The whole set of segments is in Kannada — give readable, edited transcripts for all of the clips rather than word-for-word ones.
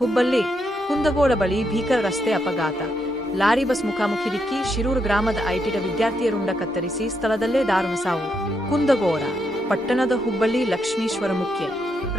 ಹುಬ್ಬಳ್ಳಿ ಕುಂದಗೋಳ ಬಳಿ ಭೀಕರ ರಸ್ತೆ ಅಪಘಾತ. ಲಾರಿ ಬಸ್ ಮುಖಾಮುಖಿ ಡಿಕ್ಕಿ. ಶಿರೂರು ಗ್ರಾಮದ ಐಟಿಟ ವಿದ್ಯಾರ್ಥಿಯ ರುಂಡ ಕತ್ತರಿಸಿ ಸ್ಥಳದಲ್ಲೇ ದಾರುಣ ಸಾವು. ಕುಂದಗೋಳ ಪಟ್ಟಣದ ಹುಬ್ಬಳ್ಳಿ ಲಕ್ಷ್ಮೀಶ್ವರ ಮುಖ್ಯ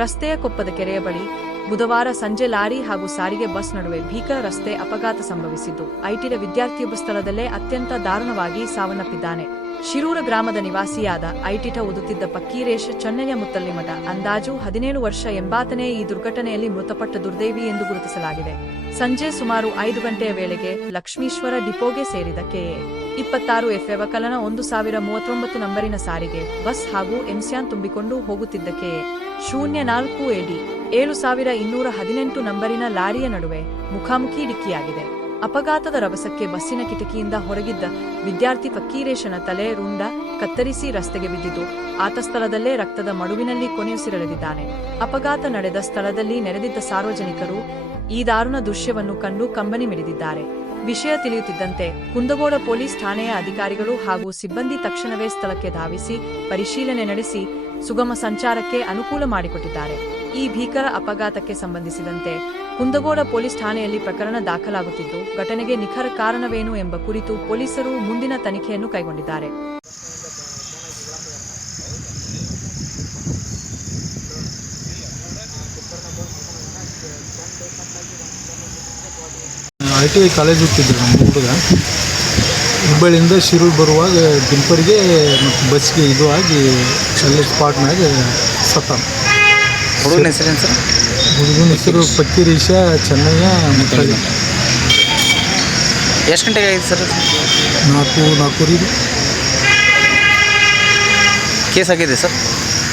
ರಸ್ತೆಯ ಕೊಪ್ಪದ ಕೆರೆಯ ಬಳಿ ಬುಧವಾರ ಸಂಜೆ ಲಾರಿ ಹಾಗೂ ಸಾರಿಗೆ ಬಸ್ ನಡುವೆ ಭೀಕರ ರಸ್ತೆ ಅಪಘಾತ ಸಂಭವಿಸಿದ್ದು, ಐಟಿಟ ವಿದ್ಯಾರ್ಥಿಯೊಬ್ಬ ಸ್ಥಳದಲ್ಲೇ ಅತ್ಯಂತ ದಾರುಣವಾಗಿ ಸಾವನ್ನಪ್ಪಿದ್ದಾನೆ. ಶಿರೂರ ಗ್ರಾಮದ ನಿವಾಸಿಯಾದ ಐಟಿಟ ಓದುತ್ತಿದ್ದ ಫಕ್ಕೀರೇಶ್ ಚೆನ್ನಯ್ಯ ಮುತ್ತಳ್ಳಿಮಠ ಅಂದಾಜು 17 ವರ್ಷ ಎಂಬಾತನೇ ಈ ದುರ್ಘಟನೆಯಲ್ಲಿ ಮೃತಪಟ್ಟ ದುರ್ದೈವಿ ಎಂದು ಗುರುತಿಸಲಾಗಿದೆ. ಸಂಜೆ ಸುಮಾರು 5 ಗಂಟೆಯ ವೇಳೆಗೆ ಲಕ್ಷ್ಮೀಶ್ವರ ಡಿಪೋಗೆ ಸೇರಿದ ಕೆಎ 26 ಎಫ್ ಕಲನ 1039 ನಂಬರಿನ ಸಾರಿಗೆ ಬಸ್ ಹಾಗೂ ಎಂಸ್ಯಾನ್ ತುಂಬಿಕೊಂಡು ಹೋಗುತ್ತಿದ್ದ ಕೆಎ 04 AD 7218 ನಂಬರಿನ ಲಾರಿಯ ನಡುವೆ ಮುಖಾಮುಖಿ ಡಿಕ್ಕಿಯಾಗಿದೆ. ಅಪಘಾತದ ರಭಸಕ್ಕೆ ಬಸ್ಸಿನ ಕಿಟಕಿಯಿಂದ ಹೊರಗಿದ್ದ ವಿದ್ಯಾರ್ಥಿ ಫಕ್ಕೀರೇಶನ ತಲೆ ರುಂಡ ಕತ್ತರಿಸಿ ರಸ್ತೆಗೆ ಬಿದ್ದಿದ್ದು, ಆತ ಸ್ಥಳದಲ್ಲೇ ರಕ್ತದ ಮಡುವಿನಲ್ಲಿ ಕೊನೆಯುಸಿರೆಳೆದಿದ್ದಾನೆ. ಅಪಘಾತ ನಡೆದ ಸ್ಥಳದಲ್ಲಿ ನೆರೆದಿದ್ದ ಸಾರ್ವಜನಿಕರು ಈ ದಾರುಣ ದೃಶ್ಯವನ್ನು ಕಂಡು ಕಂಬನಿ ಮಿಡಿದಿದ್ದಾರೆ. ವಿಷಯ ತಿಳಿಯುತ್ತಿದ್ದಂತೆ ಕುಂದಗೋಳ ಪೊಲೀಸ್ ಠಾಣೆಯ ಅಧಿಕಾರಿಗಳು ಹಾಗೂ ಸಿಬ್ಬಂದಿ ತಕ್ಷಣವೇ ಸ್ಥಳಕ್ಕೆ ಧಾವಿಸಿ ಪರಿಶೀಲನೆ ನಡೆಸಿ ಸುಗಮ ಸಂಚಾರಕ್ಕೆ ಅನುಕೂಲ ಮಾಡಿಕೊಟ್ಟಿದ್ದಾರೆ. ಈ ಭೀಕರ ಅಪಘಾತಕ್ಕೆ ಸಂಬಂಧಿಸಿದಂತೆ ಕುಂದಗೋಳ ಪೊಲೀಸ್ ಠಾಣೆಯಲ್ಲಿ ಪ್ರಕರಣ ದಾಖಲಾಗುತ್ತಿದ್ದು, ಘಟನೆಗೆ ನಿಖರ ಕಾರಣವೇನು ಎಂಬ ಕುರಿತು ಪೊಲೀಸರು ಮುಂದಿನ ತನಿಖೆಯನ್ನು ಕೈಗೊಂಡಿದ್ದಾರೆ. ITI ಕಾಲೇಜ್ ಹೋಗ್ತಿದ್ರು ನಮ್ಮ ಹುಡುಗ. ಹುಬ್ಬಳ್ಳಿಯಿಂದ ಶಿರೂರು ಬರುವಾಗ ಡಿಂಪರ್ಗೆ ಮತ್ತು ಬಸ್ಗೆ ಇದು ಆಗಿ ಅಲ್ಲೇ ಸ್ಪಾಟ್ನಾಗ ಸತ್ತ. ಹುಡುಗನ ಹೆಸರೇನು ಸರ್? ಹುಡುಗನ ಹೆಸರು ಫಕ್ಕೀರೇಶ ಚೆನ್ನಯ್ಯ ಮುತ್ತಳ್ಳಿ. ಎಷ್ಟು ಗಂಟೆಗೆ ಆಗಿದೆ ಸರ್? 4:45. ಕೇಸ್ ಆಗಿದೆ ಸರ್?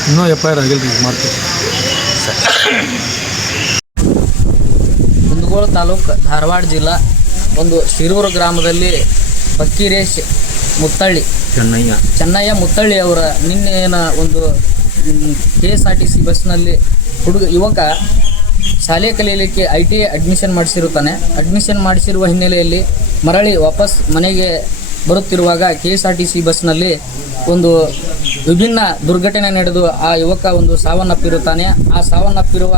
ಇನ್ನೂ FIR ಆಗಿಲ್ಲ ರೀ, ಮಾಡ್ತೀವಿ ಸರ್. ಕುಂದಗೋಳ ತಾಲೂಕು ಧಾರವಾಡ ಜಿಲ್ಲಾ ಒಂದು ಶಿರೂರು ಗ್ರಾಮದಲ್ಲಿ ಫಕ್ಕೀರೇಶ್ ಚೆನ್ನಯ್ಯ ಮುತ್ತಳ್ಳಿ ಅವರ ನಿನ್ನೆನ ಒಂದು KSRTC ಬಸ್ನಲ್ಲಿ ಯುವಕ ಶಾಲೆ ಕಲಿಯಲಿಕ್ಕೆ ITI ಅಡ್ಮಿಷನ್ ಮಾಡಿಸಿರುತ್ತಾನೆ. ಅಡ್ಮಿಷನ್ ಮಾಡಿಸಿರುವ ಹಿನ್ನೆಲೆಯಲ್ಲಿ ಮರಳಿ ವಾಪಸ್ ಮನೆಗೆ ಬರುತ್ತಿರುವಾಗ KSRTC ಬಸ್ನಲ್ಲಿ ಒಂದು ವಿಭಿನ್ನ ದುರ್ಘಟನೆ ನಡೆದು ಆ ಯುವಕ ಒಂದು ಸಾವನ್ನಪ್ಪಿರುತ್ತಾನೆ. ಆ ಸಾವನ್ನಪ್ಪಿರುವ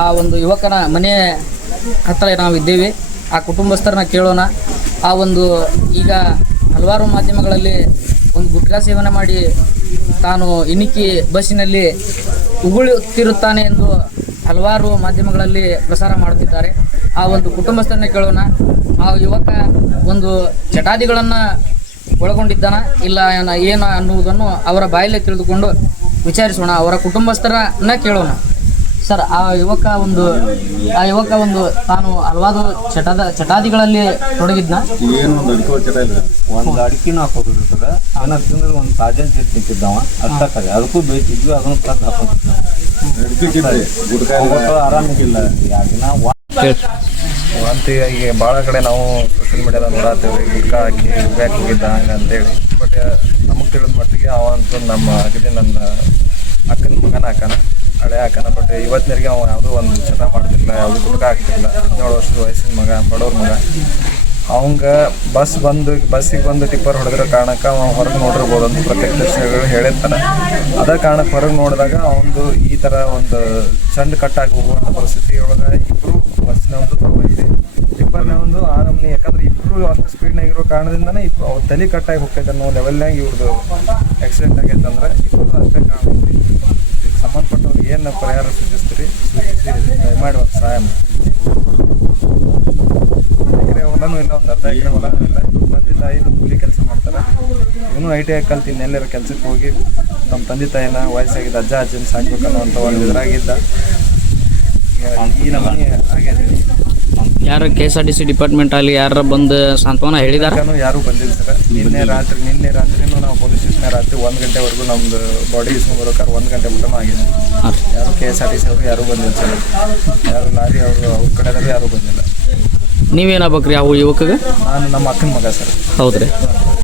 ಆ ಒಂದು ಯುವಕನ ಮನೆ ಹತ್ತಿರ ನಾವಿದ್ದೇವೆ. ಆ ಕುಟುಂಬಸ್ಥರನ್ನ ಕೇಳೋಣ. ಆ ಒಂದು ಈಗ ಹಲವಾರು ಮಾಧ್ಯಮಗಳಲ್ಲಿ ಒಂದು ಗುಟ್ಕಾ ಸೇವನೆ ಮಾಡಿ ತಾನು ಇಣಿಕಿ ಬಸ್ಸಿನಲ್ಲಿ ಉಗುಳುತ್ತಿರುತ್ತಾನೆ ಎಂದು ಹಲವಾರು ಮಾಧ್ಯಮಗಳಲ್ಲಿ ಪ್ರಸಾರ ಮಾಡುತ್ತಿದ್ದಾರೆ. ಆ ಒಂದು ಕುಟುಂಬಸ್ಥರನ್ನ ಕೇಳೋಣ. ಆ ಯುವಕ ಒಂದು ಚಟಾದಿಗಳನ್ನು ಒಳಗೊಂಡಿದ್ದಾನ ಇಲ್ಲ ಏನು ಅನ್ನುವುದನ್ನು ಅವರ ಬಾಯಲ್ಲೇ ತಿಳಿದುಕೊಂಡು ವಿಚಾರಿಸೋಣ. ಅವರ ಕುಟುಂಬಸ್ಥರನ್ನ ಕೇಳೋಣ. ಸರ್, ಆ ಯುವಕ ಒಂದು ತಾನು ಹಲವಾರು ಚಟಾದಿಗಳಲ್ಲಿ ತೊಡಗಿದ್ನ? ಏನು ಒಂದು ಅಡಿಕೆ ಚಟ ಇಲ್ಲ, ಒಂದು ಅಡಿಕೆನೂ ಹಾಕೋದಿರ್ತದೆ. ಅವನ ತಿಂದ್ರೆ ಒಂದು ತಾಜಾ ಜೀತ್ ನಿಂತಿದ್ದಾವ ಅಷ್ಟಾಗ ಅದಕ್ಕೂ ಬೇಯ್ತಿದ್ವಿ, ಅದನ್ನು ಕದ್ದು ಹಾಕೋತಿದ್ದ. ಆರಾಮಿಗಿಲ್ಲ ಯಾಕಿನ ಈಗ ಭಾಳ ಕಡೆ ನಾವು ಸೋಷಿಯಲ್ ಮೀಡಿಯಾದಾಗ ನೋಡತ್ತೇವೆ, ಗುಟ್ಕಾ ಹಾಕಿ ಬ್ಯಾಕ್ ಹೋಗಿದ್ದ ಹಂಗೆ ಅಂತೇಳಿ. ಬಟ್ ನಮಗೆ ತಿಳಿದ ಮಟ್ಟಿಗೆ ಅವಂತೂ ನಮ್ಮ ಅಗದಿ ನನ್ನ ಅಕ್ಕನ ಮಗನ ಹಾಕಾನ, ಹಳೆ ಹಾಕಾನ. ಬಟ್ ಇವತ್ತಿನರಿಗೆ ಅವ ಯಾವುದೂ ಒಂದು ಚಟ ಮಾಡ್ತಿರ್ಲಿಲ್ಲ, ಯಾವುದೂ ಗುಟ್ಕಾ ಹಾಕ್ತಿರ್ಲಿಲ್ಲ. 17 ವರ್ಷದ ವಯಸ್ಸಿನ ಮಗ, ಬಡವ್ರ ಮಗ. ಅವಂಗೆ ಬಸ್ಸಿಗೆ ಬಂದು ಟಿಪ್ಪರ್ ಹೊಡೆದಿರೋ ಕಾರಣಕ್ಕೆ ಅವ ಹೊರಗೆ ನೋಡಿರ್ಬೋದು ಅಂತ ಪ್ರತ್ಯಕ್ಷದರ್ಶಿಗಳು ಹೇಳಿರ್ತಾರೆ. ಅದೇ ಕಾರಣಕ್ಕೆ ಹೊರಗೆ ನೋಡಿದಾಗ ಅವನು ಈ ಥರ ಒಂದು ಚಂಡ್ ಕಟ್ಟಾಗಿ ಹೋಗುವಂಥ ಪರಿಸ್ಥಿತಿ ಒಳಗೆ ಇಬ್ಬರು ಬಸ್ಸಿನ ಒಂದು ತಗೊಂಡಿದೆ, ಟಿಪ್ಪರ್ನ ಒಂದು ಆ ನಮ್ನಿ. ಯಾಕಂದ್ರೆ ಇಬ್ಬರು ಅಷ್ಟು ಸ್ಪೀಡ್ನಾಗಿರೋ ಕಾರಣದಿಂದನೇ ಅವ್ರು ತಲೆ ಕಟ್ಟಾಗಿ ಹೋಗ್ತೈತೆ ಅನ್ನೋ ಲೆವೆಲ್ನಾಗ ಇವ್ರದ್ದು ಆಕ್ಸಿಡೆಂಟ್ ಆಗೈತೆ. ಅಂದ್ರೆ ಇಬ್ಬರು ಅಷ್ಟೇ ಕಾರಣ ಐತಿ. ಇದಕ್ಕೆ ಸಂಬಂಧಪಟ್ಟವ್ರು ಏನು ಪರಿಹಾರ ಸೂಚಿಸಿ ದಯಮಾಡಿ ಒಂದು ಸಹಾಯ ಮಾಡಿ. ಎಕರೆ ಹೊಲನೂ ಇಲ್ಲ, ಒಂದು ಅರ್ಧ ಎಕರೆ ಹೊಲನೂ ಇಲ್ಲ. ತಂದೆ ತಾಯಿನೂ ಕೂಲಿ ಕೆಲಸ ಮಾಡ್ತಾರೆ. ಇವನು ITI ಕಲ್ತು ಇನ್ನೆಲ್ಲರ ಕೆಲಸಕ್ಕೆ ಹೋಗಿ ನಮ್ಮ ತಂದೆ ತಾಯಿನ ವಯಸ್ಸಾಗಿದ್ದ ಅಜ್ಜ ಅಜ್ಜನ ಸಾಕ್ಬೇಕನ್ನುವಂಥ ಒಂದು ಇದ್ರಾಗಿದ್ದ. ಈ ನಮ್ಮನೆ ಆಗೈತೆ. ಯಾರು KSRTC ಡಿಪಾರ್ಟ್ಮೆಂಟ್ ಅಲ್ಲಿ ಯಾರು ಬಂದು ಸಾಂತ್ವನ ಹೇಳಿದಾರ? ಯಾರೂ ಬಂದಿಲ್ಲ ಸರ್. ನಿನ್ನೆ ರಾತ್ರಿನೂ ನಾವು ಪೊಲೀಸ್ ಸ್ಟೇಷನ್ ರಾತ್ರಿ 1 ಗಂಟೆವರೆಗೂ ನಮ್ದು ಬಾಡಿ ಇಸ್ಕೊಂಡ್ಬರೋಕಾರೆ 1 ಗಂಟೆ ಮಟ್ಟ ಆಗಿದೆ. ಯಾರು KSRTC ಅವರು ಯಾರೂ ಬಂದಿಲ್ಲ ಸರ್. ಯಾರು ಲಾರಿ ಅವ್ರ ಕಡೆಯವರು ಯಾರೂ ಬಂದಿಲ್ಲ. ನೀವೇನಾಗ್ಬೇಕ್ರಿ ಆ ಯುವಕಗೆ? ನಾನು ನಮ್ಮ ಅಕ್ಕನ ಮಗ ಸರ್. ಹೌದ್ರಿ.